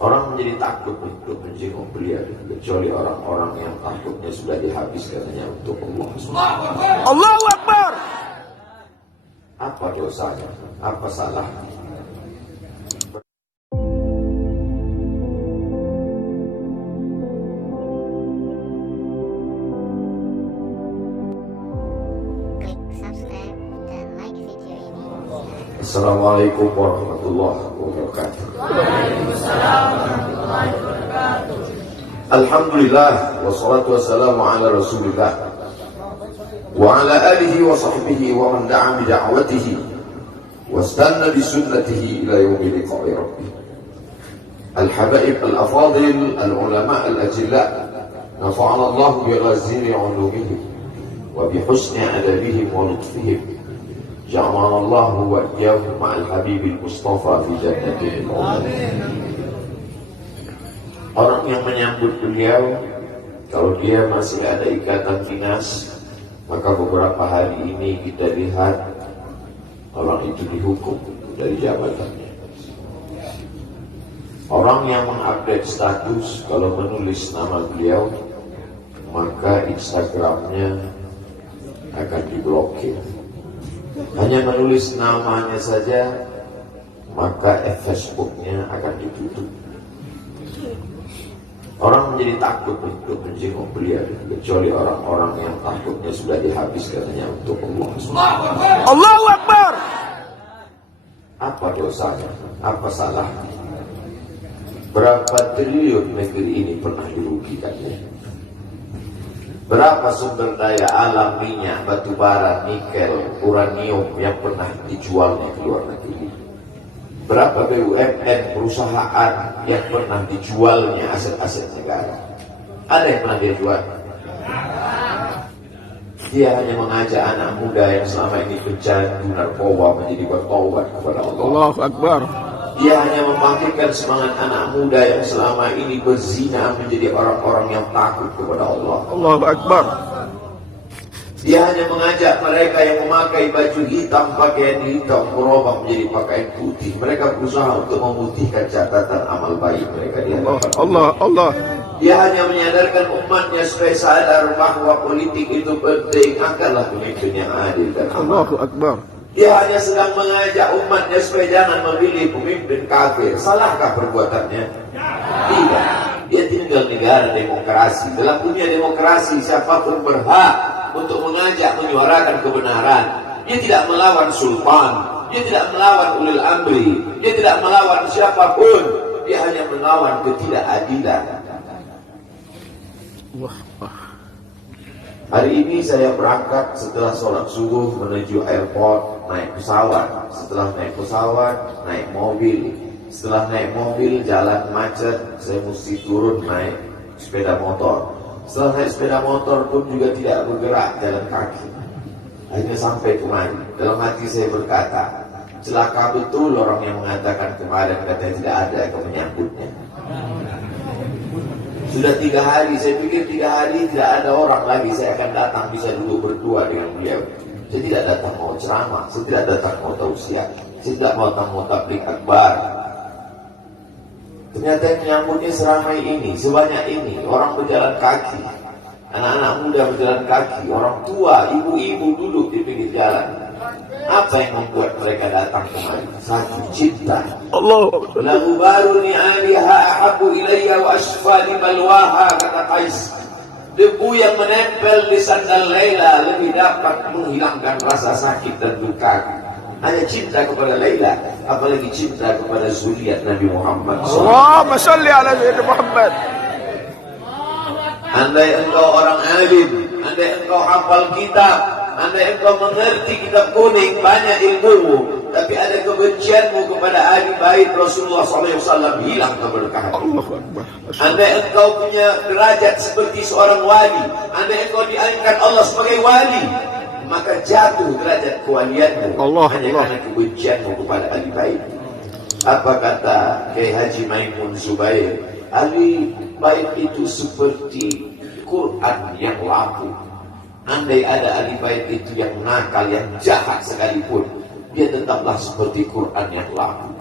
Orang menjadi takut untuk menjenguk beliau, kecuali orang-orang yang takutnya sudah dihabiskan hanya untuk Allah. Allahu Akbar. Apa dosanya? Apa salahnya? Assalamualaikum warahmatullahi wabarakatuh. Alhamdulillah wassalatu wassalamu ala Rasulillah wa ala alihi wa sahbihi wa man da'a bi da'watihi wastanna bi sunnatihi ila yaumil liqa'i rabbih. Al-habaib al-afadil al-ulama al-ajilla nafa'ana Allah bi ghaziri 'ulumihim wa bi husni adabihim wa lutfihim. Ja'alana Allah wa iyyakum ma'al habibil mustafa fi jannatil Orang yang menyambut beliau, kalau dia masih ada ikatan dinas, maka beberapa hari ini kita lihat orang itu dihukum dari jabatannya. Orang yang mengupdate status, kalau menulis nama beliau, maka Instagramnya akan diblokir. Hanya menulis namanya saja, maka Facebooknya akan ditutup. Orang menjadi takut untuk menjenguk beliau, kecuali orang-orang yang takutnya sudah dihabiskan hanya untuk Allah. Allahu Akbar. Apa dosanya? Apa salahnya? Berapa triliun negeri ini pernah dirugikannya? Berapa sumber daya alam, minyak, batu bara, nikel, uranium yang pernah dijualnya ke luar negeri? Berapa BUMN perusahaan yang pernah dijualnya aset-aset negara? Ada yang pernah dia jual? Dia hanya mengajak anak muda yang selama ini pecandu narkoba menjadi bertaubat kepada Allah. Allahu Akbar. Dia hanya membangkitkan semangat anak muda yang selama ini berzina menjadi orang-orang yang takut kepada Allah. Allahu Akbar. Dia hanya mengajak mereka yang memakai baju hitam, pakaian hitam, berubah menjadi pakaian putih. Mereka berusaha untuk memutihkan catatan amal baik mereka di hadapan Allah. Dia hanya menyadarkan umatnya supaya sadar bahwa politik itu penting. Angkatlah pemimpin yang adil dan amanah. Allahu Akbar. Dia hanya sedang mengajak umatnya supaya jangan memilih pemimpin kafir. Salahkah perbuatannya? Tidak. Dia tinggal negara demokrasi. Dalam dunia demokrasi, siapapun berhak untuk mengajak menyuarakan kebenaran. Dia tidak melawan sultan, dia tidak melawan ulil amri, dia tidak melawan siapapun. Dia hanya melawan ketidakadilan. Hari ini saya berangkat setelah sholat subuh menuju airport, naik pesawat. Setelah naik pesawat, naik mobil. Setelah naik mobil, jalan macet, saya mesti turun naik sepeda motor. Setelah naik sepeda motor pun juga tidak bergerak, jalan kaki. Akhirnya sampai kemari. Dalam hati saya berkata, celaka betul orang yang mengatakan kemarin katanya tidak ada yang menyambutnya. Sudah 3 hari, saya pikir 3 hari tidak ada orang lagi. Saya akan datang bisa duduk berdua dengan beliau. Saya tidak datang mau ceramah, saya tidak datang mau tausiah, saya tidak mau datang mau tabligh akbar. Ternyata yang menyambutnya seramai ini, sebanyak ini. Orang berjalan kaki, anak-anak muda berjalan kaki, orang tua, ibu-ibu duduk di pinggir jalan. Apa yang membuat mereka datang kemari? Satu, cinta. Allah. Lagu baru ni aliha ahabu ilayya wa asfali balwaha, kata Qais. Debu yang menempel di sandal Laila lebih dapat menghilangkan rasa sakit dan duka. Hanya cinta kepada Laila, apalagi cinta kepada zuriat Nabi Muhammad SAW. Allahumma salli ala Sayyidina Muhammad. Andai engkau orang alim, andai engkau hafal kitab, andai engkau mengerti kitab kuning, banyak ilmumu, tapi ada kebencianmu kepada ahli bait Rasulullah SAW, hilang keberkahan. Andai engkau punya derajat seperti seorang wali, andai engkau diangkat Allah sebagai wali, maka jatuh derajat kewalianmu hanya karena kebencianmu kepada ahli bait. Apa kata Kiai Haji Maimun Zubair? Ahli bait itu seperti Quran yang laku. Andai ada ahli bait itu yang nakal, yang jahat sekalipun, dia tetaplah seperti Quran yang laku.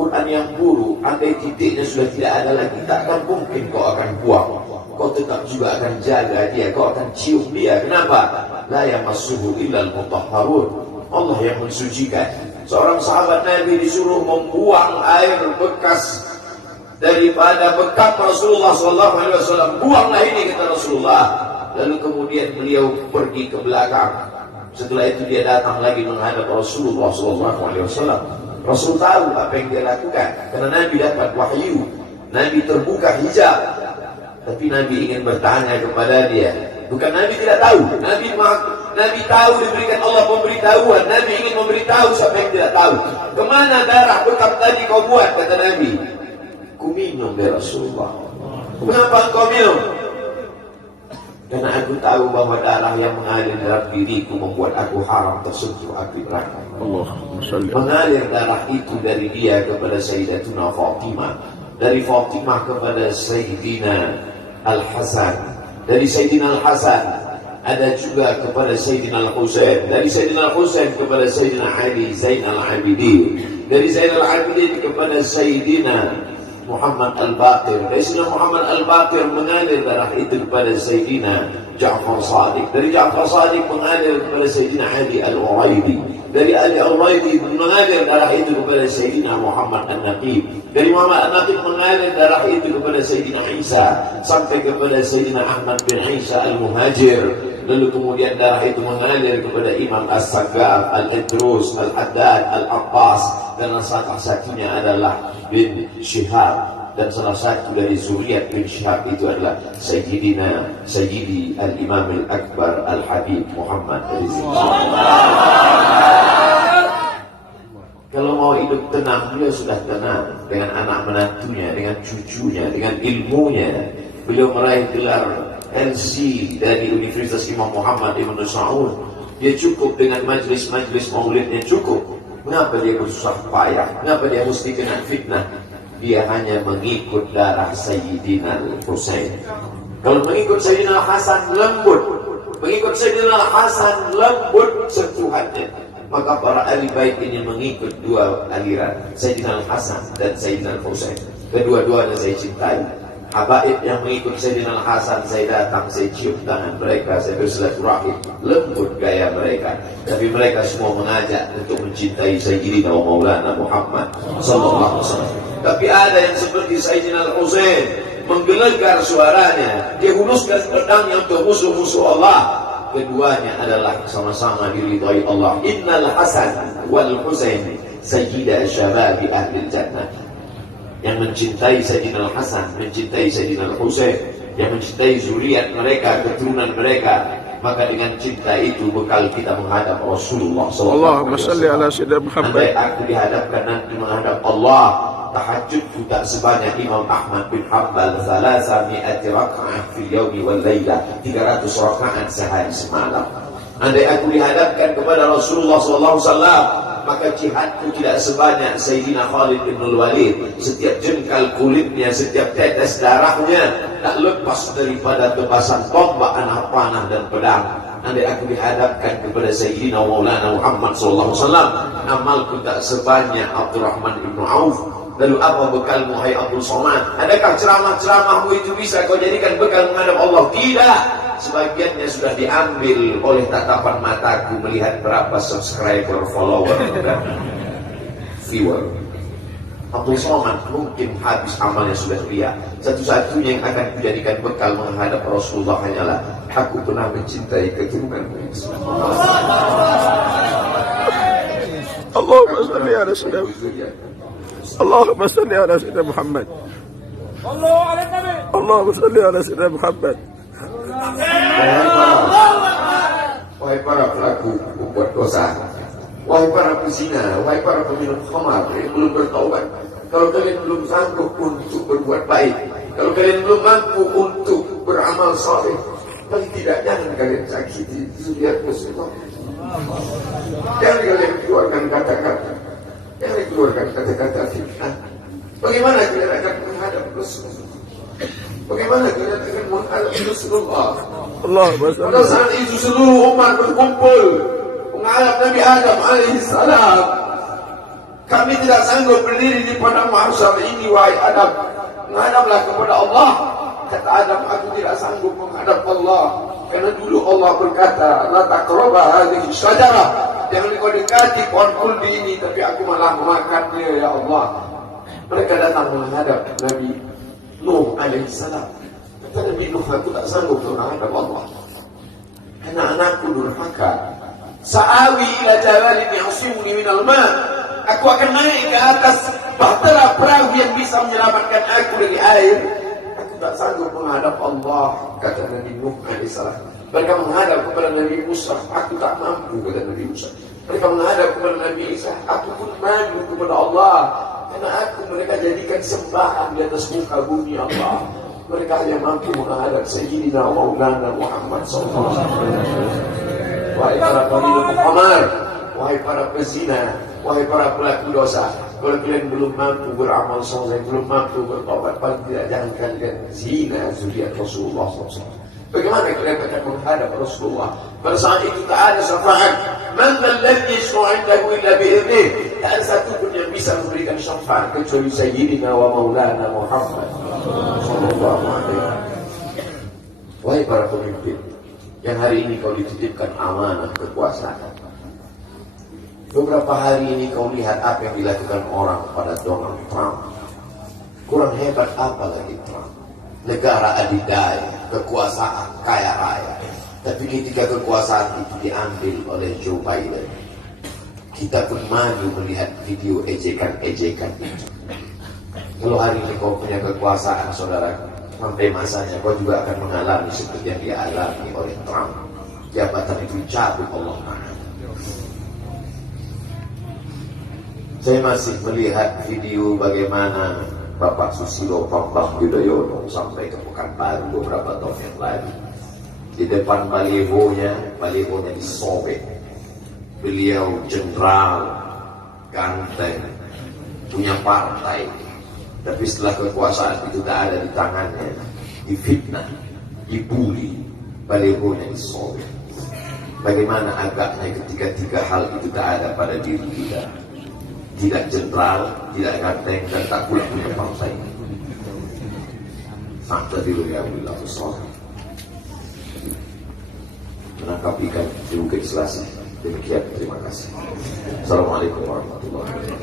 Quran yang buruk, andai titiknya sudah tidak ada lagi, takkan mungkin kau akan buang. Kau tetap juga akan jaga dia, kau akan cium dia. Kenapa? La yamassuhu illal mutahharun. Allah yang mensucikan. Seorang sahabat Nabi disuruh membuang air bekas daripada bekam Rasulullah SAW. Buanglah ini, kata Rasulullah. Lalu kemudian beliau pergi ke belakang. Setelah itu dia datang lagi menghadap Rasulullah SAW. Rasul tahu apa yang dia lakukan, karena Nabi dapat wahyu, Nabi terbuka hijab. Tapi Nabi ingin bertanya kepada dia. Bukan Nabi tidak tahu, Nabi tahu, diberikan Allah pemberitahuan. Nabi ingin memberitahu siapa yang tidak tahu. Kemana darah bekam tadi kau buat, kata Nabi. Ku minum ya Rasulullah. Kenapa engkau minum? Karena aku tahu bahwa darah yang mengalir dalam diriku membuat aku haram tersentuh api neraka. Mengalir darah itu dari dia kepada Sayyidatuna Fatimah, dari Fatimah kepada Sayyidina Al-Hasan, dari Sayyidina Al-Hasan ada juga kepada Sayyidina Al-Husain, dari Sayyidina Al-Husain kepada Sayyidina Ali Zainal Abidin, dari Zainal Abidin kepada Sayyidina Muhammad Al-Baqir, dari Sayyidina Muhammad Al-Baqir mengalir darah itu kepada Sayyidina Ja'far Sadiq, dari Ja'far Sadiq mengalir kepada Sayyidina Ali Al-Uraidi, dari Ali Al-Uraidi mengalir darah itu kepada Sayyidina Muhammad An-Naqib, dari Muhammad An-Naqib mengalir darah itu kepada Sayyidina Isa sampai kepada Sayyidina Ahmad bin Isa Al-Muhajir. Lalu kemudian darah itu mengalir kepada Imam As-Saggaf, Al-Idrus, Al-Haddad, Al-Abbas, dan salah satunya adalah bin Syihab, dan salah satu dari zuriat bin Syihab itu adalah Sayyidi Al-Imam Al-Akbar Al-Habib Muhammad Rizik. Kalau mau hidup tenang, beliau sudah tenang dengan anak menantunya, dengan cucunya, dengan ilmunya. Beliau meraih gelar LC dari Universitas Imam Muhammad Ibn Saud. Dia cukup dengan majlis-majlis maulidnya cukup. Mengapa dia bersusah payah? Mengapa dia mesti kena fitnah? Dia hanya mengikut darah Sayyidina Al-Husain. Kalau mengikut Sayyidina Al-Hasan lembut, mengikut Sayyidina Al-Hasan lembut sentuhannya. Maka para ahli bait ini mengikut dua aliran, Sayyidina Al-Hasan dan Sayyidina Al-Husain. Kedua-duanya saya cintai. Habaib yang mengikut Sayyidina Al-Hasan, saya datang, saya cium tangan mereka, saya bersilaturahim, lembut gaya mereka. Tapi mereka semua mengajak untuk mencintai Sayyidina wa Maulana Muhammad sallallahu alaihi wasallam. Tapi ada yang seperti Sayyidina Al-Husain, menggelegar suaranya, dia huluskan pedangnya untuk musuh-musuh Allah. Keduanya adalah sama-sama diridhai Allah. Innal Hasan wal Husain sayyida syababi ahli jannah. Yang mencintai Sayyidina Al-Hasan, mencintai Sayyidina Al-Husain, yang mencintai zuriat mereka, keturunan mereka, maka dengan cinta itu bekal kita menghadap Rasulullah SAW. Allahumma salli ala Sayyidina Muhammad. Andai aku dihadapkan nanti menghadap Allah, tahajudku tak sebanyak Imam Ahmad bin Hanbal, 300 raka'ah fil yaumi wal laila, 300 rakaat sehari semalam. Andai aku dihadapkan kepada Rasulullah SAW, maka jihadku tidak sebanyak Sayyidina Khalid bin Walid. Setiap jengkal kulitnya, setiap tetes darahnya tak lepas daripada tebasan tombak, anak panah dan pedang. Andai aku dihadapkan kepada Sayyidina Maulana Muhammad SAW, amalku tak sebanyak Abdurrahman bin Auf. Lalu apa bekalmu, hai Abdul Somad? Adakah ceramah-ceramahmu itu bisa kau jadikan bekal menghadap Allah? Tidak. Sebagiannya sudah diambil oleh tatapan mataku melihat berapa subscriber, follower, dan viewer. Abdul Somad mungkin habis amalnya sudah ria. Satu-satunya yang akan dijadikan bekal menghadap Rasulullah hanyalah aku pernah mencintai keturunanmu. Allahumma salli ala Sayyidina Allahumma salli ala Sayyidina Muhammad. Allahumma salli ala Sayyidina Muhammad. Wahai para pelaku membuat dosa, wahai para pezina, wahai para peminum khamar yang belum bertaubat, kalau kalian belum sanggup untuk berbuat baik, kalau kalian belum mampu untuk beramal saleh, paling tidak jangan kalian sakiti zuriat muslimah. Jangan kalian keluarkan kata-kata, jangan keluarkan kata-kata fitnah. Bagaimana kalian akan menghadap Rasulullah? Bagaimana kalian akan menghadap Rasulullah? Pada saat itu seluruh umat berkumpul menghadap Nabi Adam alaihissalam. Kami tidak sanggup berdiri di padang mahsyar ini, wahai Adam. Menghadaplah kepada Allah. Kata Adam, aku tidak sanggup menghadap Allah. Karena dulu Allah berkata, la taqraba hadhihi syajarah. Jangan kau dekati pohon kuldi ini, tapi aku malah memakannya, ya Allah. Mereka datang menghadap Nabi Nuh alaihissalam. Kata Nabi Nuh, aku tak sanggup menghadap Allah. Karena anakku durhaka. Sa'awi ila jabalin ya'simuni minal ma'. Aku akan naik ke atas bahtera perahu yang bisa menyelamatkan aku dari air. Aku tak sanggup menghadap Allah, kata Nabi Nuh alaihissalam. Mereka menghadap kepada Nabi Musa, aku tak mampu, kata Nabi Musa. Mereka menghadap kepada Nabi Isa, aku pun malu kepada Allah. Karena aku mereka jadikan sembahan di atas muka bumi Allah. Mereka hanya mampu menghadap Sayyidina Maulana Muhammad SAW. Wahai para pemilu Muhammad, wahai para pezina, wahai para pelaku dosa, kalau kalian belum mampu beramal soleh, belum mampu bertobat, paling tidak jangan kalian zina zuriat Rasulullah SAW. Bagaimana kalian akan menghadap Rasulullah? Pada saat itu tak ada syafaat. Man alladhi yashfa'u 'indahu illa bi'idhnih. Tak ada satu pun yang bisa memberikan syafaat kecuali Sayyidina wa Maulana Muhammad sallallahu alaihi wasallam. Wahai para pemimpin, yang hari ini kau dititipkan amanah kekuasaan. Beberapa hari ini kau lihat apa yang dilakukan orang pada Donald Trump. Kurang hebat apa lagi Trump? Negara adidaya, kekuasaan kaya raya. Tapi ketika kekuasaan itu diambil oleh Joe Biden, kita pun maju melihat video ejekan-ejekan itu. Kalau hari ini kau punya kekuasaan, saudara, sampai masanya kau juga akan mengalami seperti yang dialami oleh Trump. Jabatan itu cabut Allah Ta'ala. Saya masih melihat video bagaimana Bapak Susilo Bambang Yudhoyono sampai ke Pekanbaru beberapa tahun yang lalu. Di depan balihonya disobek. Beliau jenderal, ganteng, punya partai. Tapi setelah kekuasaan itu tak ada di tangannya, difitnah, dibuli, balihonya disobek. Bagaimana agaknya ketika tiga hal itu tak ada pada diri kita? Tidak jenderal, tidak ganteng, dan tak pula punya partai. Fakta dulu ya Allah Rasulullah. Menangkap ikan di Bukit Selasi. Demikian, terima kasih. Assalamualaikum warahmatullahi wabarakatuh.